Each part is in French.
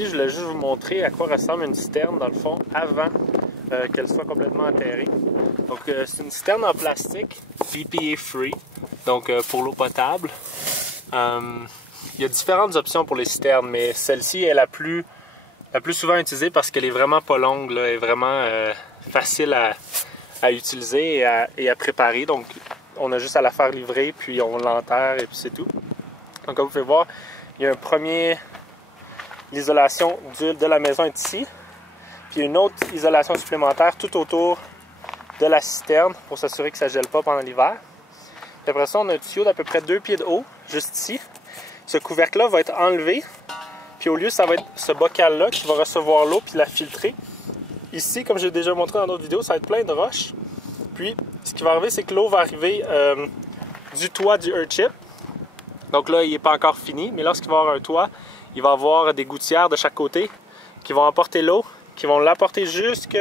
ici, je voulais juste vous montrer à quoi ressemble une citerne dans le fond avant qu'elle soit complètement enterrée. Donc c'est une citerne en plastique, BPA free, donc pour l'eau potable. Il y a différentes options pour les citernes, mais celle-ci est la plus souvent utilisée parce qu'elle est vraiment pas longue, là, elle est vraiment facile à utiliser et à préparer. Donc on a juste à la faire livrer, puis on l'enterre et puis c'est tout. Donc comme vous pouvez voir, il y a un premier... L'isolation de la maison est ici. Puis une autre isolation supplémentaire tout autour de la citerne pour s'assurer que ça ne gèle pas pendant l'hiver. Puis après ça, on a un tuyau d'à peu près 2 pieds de haut, juste ici. Ce couvercle-là va être enlevé. Puis au lieu, ça va être ce bocal-là qui va recevoir l'eau puis la filtrer. Ici, comme j'ai déjà montré dans d'autres vidéos, ça va être plein de roches. Puis ce qui va arriver, c'est que l'eau va arriver du toit du earth chip. Donc là, il n'est pas encore fini, mais lorsqu'il va y avoir un toit, il va y avoir des gouttières de chaque côté qui vont emporter l'eau, qui vont l'apporter jusque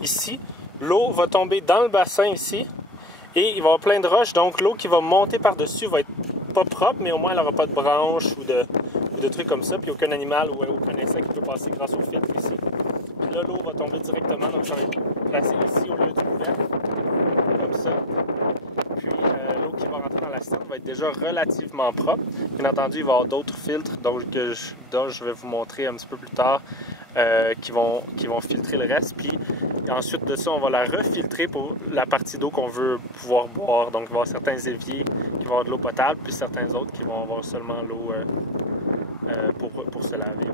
ici. L'eau va tomber dans le bassin ici et il va y avoir plein de roches. Donc l'eau qui va monter par-dessus va être pas propre, mais au moins elle n'aura pas de branches ou de trucs comme ça. Puis aucun animal ou aucun insecte qui peut passer grâce au filtre ici. Puis là, l'eau va tomber directement, donc ça va être placé ici au lieu du couvercle, comme ça. Puis l'eau qui va rentrer dans la citerne va être déjà relativement propre. Bien entendu, il va y avoir d'autres filtres dont je vais vous montrer un petit peu plus tard qui vont filtrer le reste. Puis ensuite de ça, on va la refiltrer pour la partie d'eau qu'on veut pouvoir boire. Donc il va y avoir certains éviers qui vont avoir de l'eau potable, puis certains autres qui vont avoir seulement l'eau pour se laver.